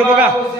इकडे बघा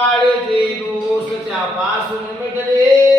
કાળે જઈ દોષ ત્યાં પાસું મિટરે